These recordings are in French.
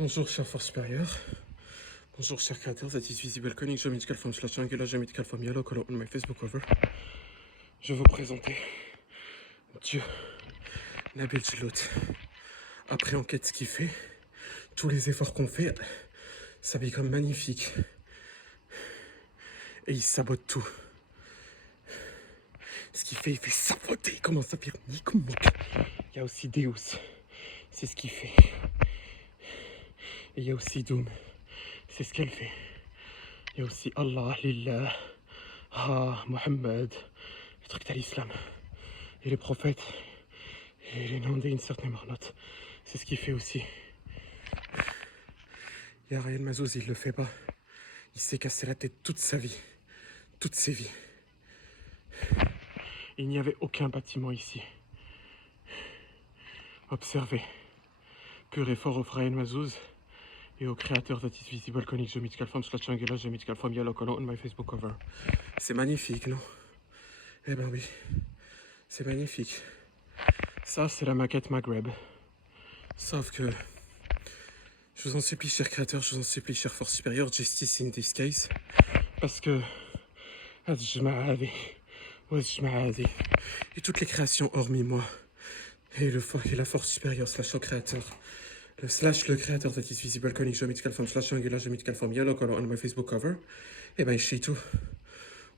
Bonjour, chère force supérieure. Bonjour, chers créateurs. That is visible connection medical from slash angular medical from yellow color on my Facebook cover. Je vais vous présenter Dieu, Nabil Djelout. Après enquête, ce qu'il fait, tous les efforts qu'on fait, ça comme magnifique. Et il sabote tout. Ce qu'il fait, il fait saboter. Il commence à faire ni comme moi. Il y a aussi Deus. C'est ce qu'il fait. Et il y a aussi Doom. C'est ce qu'elle fait. Il y a aussi Allah, Lillah, Mohammed, le truc de l'islam. Et les prophètes, et les noms d'une certaine marnotte. C'est ce qu'il fait aussi. Il y a Ryan Mazouz, il le fait pas. Il s'est cassé la tête toute sa vie. Toutes ses vies. Il n'y avait aucun bâtiment ici. Observez. Pur et fort au Ryan Mazouz et au créateur that is visible conic geometrical form slash angular geometrical form yellow color on my Facebook cover. C'est magnifique, non? Eh ben oui. C'est magnifique. Ça, c'est la maquette Maghreb. Sauf que, je vous en supplie, cher créateur, je vous en supplie, chère force supérieure, justice in this case. Parce que, et toutes les créations hormis moi, et la force supérieure slash le créateur, le créateur that is visible conic geometrical form slash angular geometrical form yellow color on my Facebook cover, et ben, je chie tout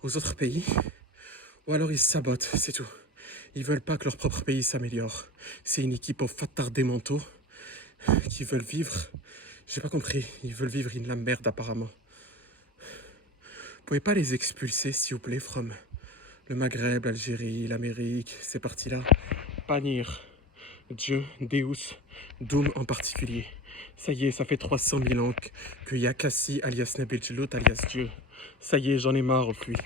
aux autres pays, ou alors ils sabotent, c'est tout. Ils veulent pas que leur propre pays s'améliore. C'est une équipe aux fatards des manteaux qui veulent vivre. J'ai pas compris. Ils veulent vivre in la merde apparemment. Vous pouvez pas les expulser s'il vous plaît from le Maghreb, l'Algérie, l'Amérique, ces parties-là. Bannir Dieu, Deus, Doom en particulier. Ça y est, ça fait 300 000 ans qu'il y a Kassi alias Nabil Djelout alias Dieu. Ça y est, j'en ai marre of lui.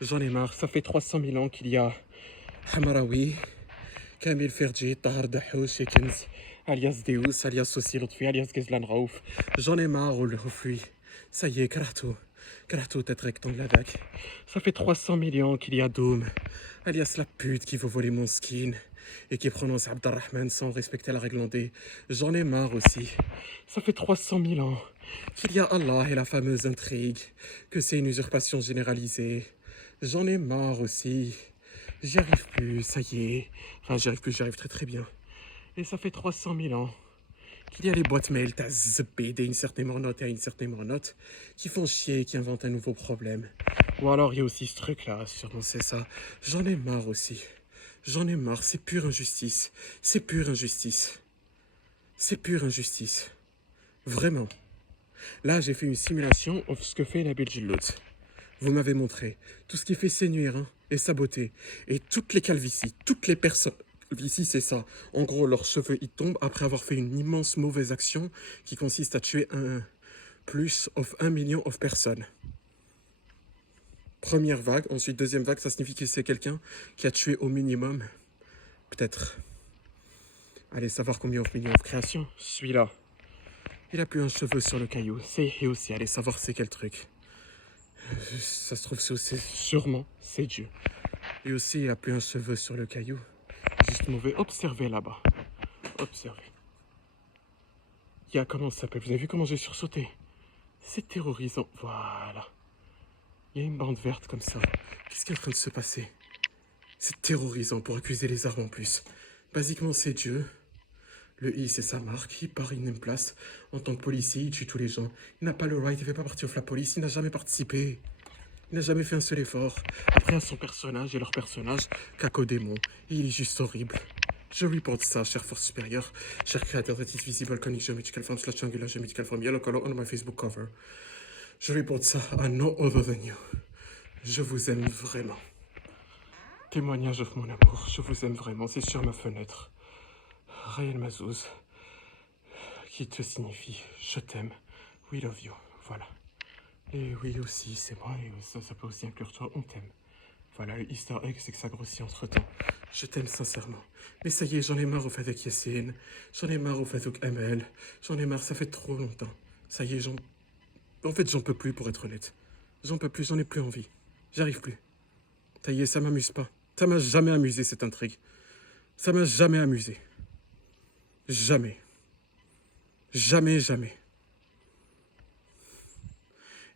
J'en ai marre. Ça fait 300 000 ans qu'il y a Hamaraoui, Kamil Ferji, Tahar Dahouch, Shekens, alias Deus, alias Sossi Lotfi, alias Ghezlan Raouf. J'en ai marre au lui. Ça y est, Karahtou tête rectangle avec. Ça fait 300 millions qu'il y a Doom, alias la pute qui veut voler mon skin et qui prononce Abdelrahman sans respecter la règle D. J'en ai marre aussi. Ça fait 300 000 ans qu'il y a Allah et la fameuse intrigue, que c'est une usurpation généralisée. J'en ai marre aussi. J'y arrive plus, ça y est. Enfin, j'y arrive plus, j'y arrive très très bien. Et ça fait 300 000 ans qu'il y a les boîtes mail, t'as ZPD, une certaine mornote et une certaine mornote, qui font chier et qui inventent un nouveau problème. Ou alors il y a aussi ce truc-là, sûrement c'est ça. J'en ai marre aussi. J'en ai marre, c'est pure injustice. C'est pure injustice. C'est pure injustice. Vraiment. Là, j'ai fait une simulation de ce que fait Nabil Djelout. Vous m'avez montré tout ce qui fait sénuire et saboter. Et toutes les calvities, toutes les personnes. Ici, c'est ça. En gros, leurs cheveux, ils tombent après avoir fait une immense mauvaise action qui consiste à tuer plus of 1 million de personnes. Première vague. Ensuite, deuxième vague, ça signifie que c'est quelqu'un qui a tué au minimum, peut-être, allez savoir combien of millions de créations. Celui-là, il a plus un cheveu sur le caillou. Et aussi, allez savoir c'est quel truc. Ça se trouve, c'est sûrement, c'est Dieu. Et aussi, il a plus un cheveu sur le caillou. Juste mauvais. Observez là-bas. Observez. Il y a, comment ça s'appelle? Vous avez vu comment j'ai sursauté? C'est terrorisant. Voilà. Il y a une bande verte comme ça. Qu'est-ce qui est en train de se passer? C'est terrorisant pour accuser les armes en plus. Basiquement, c'est Dieu. Le I, c'est sa marque. Il part une place. En tant que policier, il tue tous les gens. Il n'a pas le right. Il ne fait pas partie de la police. Il n'a jamais participé. Il n'a jamais fait un seul effort. Après, à son personnage et leur personnage, Caco-démon. Il est juste horrible. Je reporte ça, chère force supérieure, cher créateur that is visible conic geometrical form slash angular geometrical form yellow color on my Facebook cover. Je reporte ça à no other than you. Je vous aime vraiment. Témoignage de mon amour, je vous aime vraiment, c'est sur ma fenêtre. Ryan Mazouz, qui te signifie je t'aime, we love you, voilà. Et oui aussi, c'est moi, et ça peut aussi inclure toi, on t'aime. Voilà, le easter egg, c'est que ça grossit entre-temps. Je t'aime sincèrement. Mais ça y est, j'en ai marre au fait avec Yassine. J'en ai marre au fait avec ML. J'en ai marre, ça fait trop longtemps. Ça y est, en fait, j'en peux plus, pour être honnête. J'en peux plus, j'en ai plus envie. J'arrive plus. Ça y est, ça m'amuse pas. Ça m'a jamais amusé, cette intrigue. Ça m'a jamais amusé. Jamais. Jamais, jamais.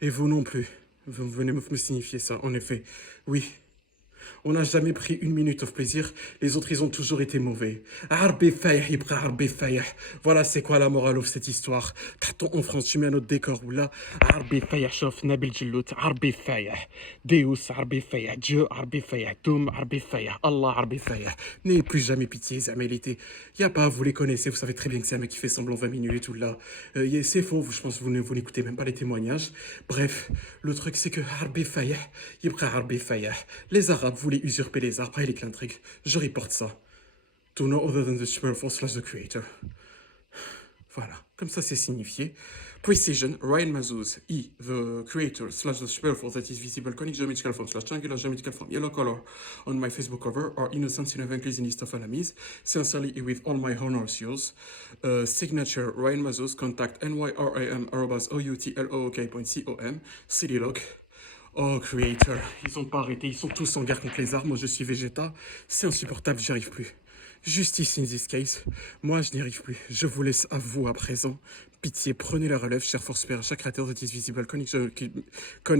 Et vous non plus. Vous venez me signifier ça, en effet. Oui. On n'a jamais pris une minute of plaisir, les autres ils ont toujours été mauvais. Arbi Fayah, Ibra Arbi Fayah. Voilà c'est quoi la morale de cette histoire. Quand en France, tu mets un autre décor où là, Arbi Fayah, Chof, Nabil Djellout, Arbi Fayah. Deus Arbi Fayah, Dieu Arbi Fayah, Doum Arbi Fayah, Allah Arbi Fayah. N'ayez plus jamais pitié, Zamélité. Y a pas, vous les connaissez, vous savez très bien que c'est un mec qui fait semblant 20 minutes ou là. C'est faux, je pense que vous n'écoutez même pas les témoignages. Bref, le truc c'est que Arbi Fayah, Ibra Arbi Fayah. Les Arabes voulaient usurper les arbres et les intrigues. Je reporte ça. To no other than the superforce slash the creator. Voilà, comme ça c'est signifié. Precision, Ryan Mazouz, the creator slash the superforce that is visible, conic geometrical form slash triangular geometrical form, yellow color on my Facebook cover, or innocence in evangelist of enemies, sincerely with all my honors yours. Signature, Ryan Mazouz, contact nyram@outlook.com, city lock. Oh, Creator, ils ont pas arrêté, ils sont tous en guerre contre les arbres, moi je suis Vegeta, c'est insupportable, j'y arrive plus. Justice in this case, moi je n'y arrive plus, je vous laisse à vous à présent. Pitié, prenez la relève, cher Force Pair, chaque créateur that is visible, conic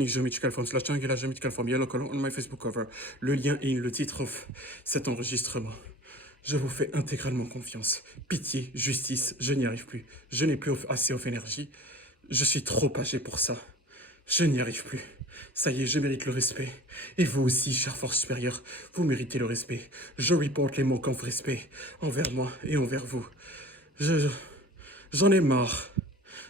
geometrical form, slash triangular geometrical form, yellow color on my Facebook cover. Le lien et le titre of cet enregistrement. Je vous fais intégralement confiance. Pitié, justice, je n'y arrive plus. Je n'ai plus assez of énergie. Je suis trop âgé pour ça. Je n'y arrive plus. Ça y est, je mérite le respect. Et vous aussi, chère force supérieure, vous méritez le respect. Je reporte les manquants de respect envers moi et envers vous. J'en ai marre.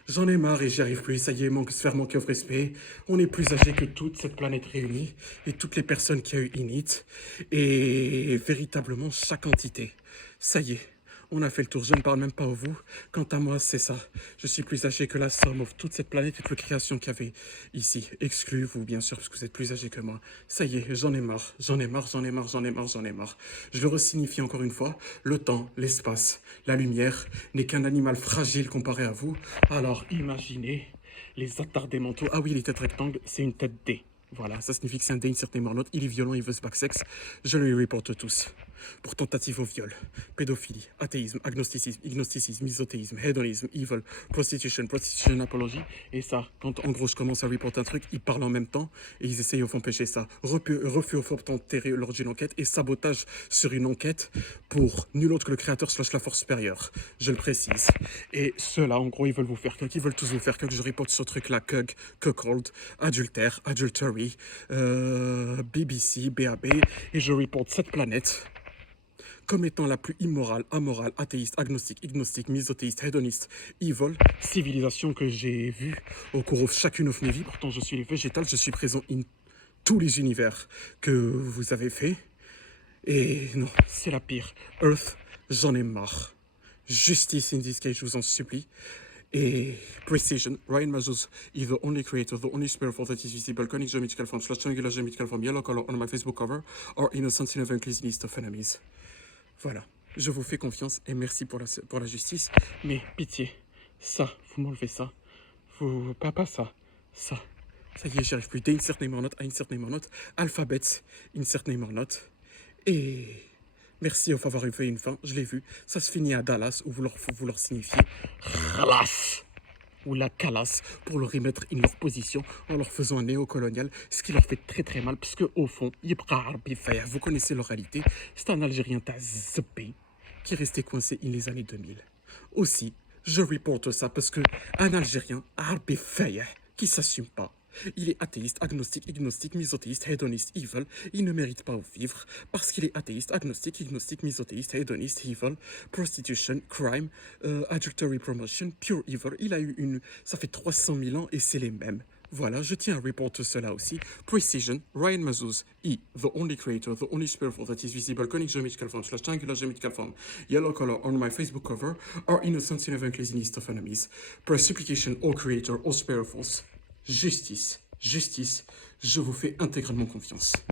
J'en ai marre et j'y arrive plus. Ça y est, se faire manquer de respect. On est plus âgé que toute cette planète réunie et toutes les personnes qui a eu Init et véritablement chaque entité. Ça y est. On a fait le tour, je ne parle même pas à vous. Quant à moi, c'est ça. Je suis plus âgé que la somme de toute cette planète et toute la création qu'il y avait ici. Exclu vous, bien sûr, parce que vous êtes plus âgé que moi. Ça y est, j'en ai marre. J'en ai marre, j'en ai marre, j'en ai marre, j'en ai marre. Je le resignifie encore une fois. Le temps, l'espace, la lumière n'est qu'un animal fragile comparé à vous. Alors, imaginez les attardés mentaux. Ah oui, les têtes rectangles, c'est une tête D. Voilà, ça signifie que c'est un D, une certaine mornote. Il est violent, il veut se backsex. Je le reporte tous. Pour tentative au viol, pédophilie, athéisme, agnosticisme, ignosticisme, misothéisme, hédonisme, evil, prostitution apologie. Et ça, quand en gros je commence à reporter un truc, ils parlent en même temps et ils essayent au fond empêcher ça. Refus au fond enterré lors d'une enquête et sabotage sur une enquête pour nul autre que le créateur slash la force supérieure. Je le précise. Et ceux-là, en gros, ils veulent vous faire que, ils veulent tous vous faire que je reporte ce truc-là, cuckold, adultère, adultery, BBC, BAB, et je reporte cette planète comme étant la plus immorale, amorale, athéiste, agnostique, ignostique, misothéiste, hédoniste, evil, civilisation que j'ai vue au cours de chacune de mes vies. Pourtant, je suis végétal, je suis présent in tous les univers que vous avez fait. Et non, c'est la pire. Earth, j'en ai marre. Justice in this case, je vous en supplie. Et Precision, Ryan Mazouz is the only creator, the only spirit that is visible, conic geometrical form, slash triangular geometrical form, yellow color on my Facebook cover, or innocence in a vanquished list of enemies. Voilà, je vous fais confiance et merci pour la justice, mais pitié, ça, vous m'enlevez ça, vous, pas ça, ça y est, j'y arrive plus, insert name or not, insert name or not, alphabet, insert name or not, et merci of avoir fait une fin, je l'ai vu, ça se finit à Dallas, où vous leur signifiez, Dallas ou la calasse pour leur remettre in leur position en leur faisant un néocolonial, ce qui leur fait très très mal, puisque au fond, vous connaissez leur réalité, c'est un Algérien tazepé qui est resté coincé in les années 2000. Aussi, je reporte ça parce que un Algérien, qui s'assume pas, il est athéiste, agnostique, ignostique, misothéiste, hédoniste, evil. Il ne mérite pas de vivre parce qu'il est athéiste, agnostique, ignostique, misothéiste, hédoniste, evil, prostitution, crime, adultery promotion, pure evil. Il a eu ça fait 300 000 ans et c'est les mêmes. Voilà, je tiens à reporter cela aussi. Precision, Ryan Mazouz, the only creator, the only spirit that is visible, conic geometrical form, slash triangular geometrical form, yellow color on my Facebook cover, or innocence in evangelist list of enemies. Per supplication, all creator, all spirit force. Justice, justice, je vous fais intégralement confiance.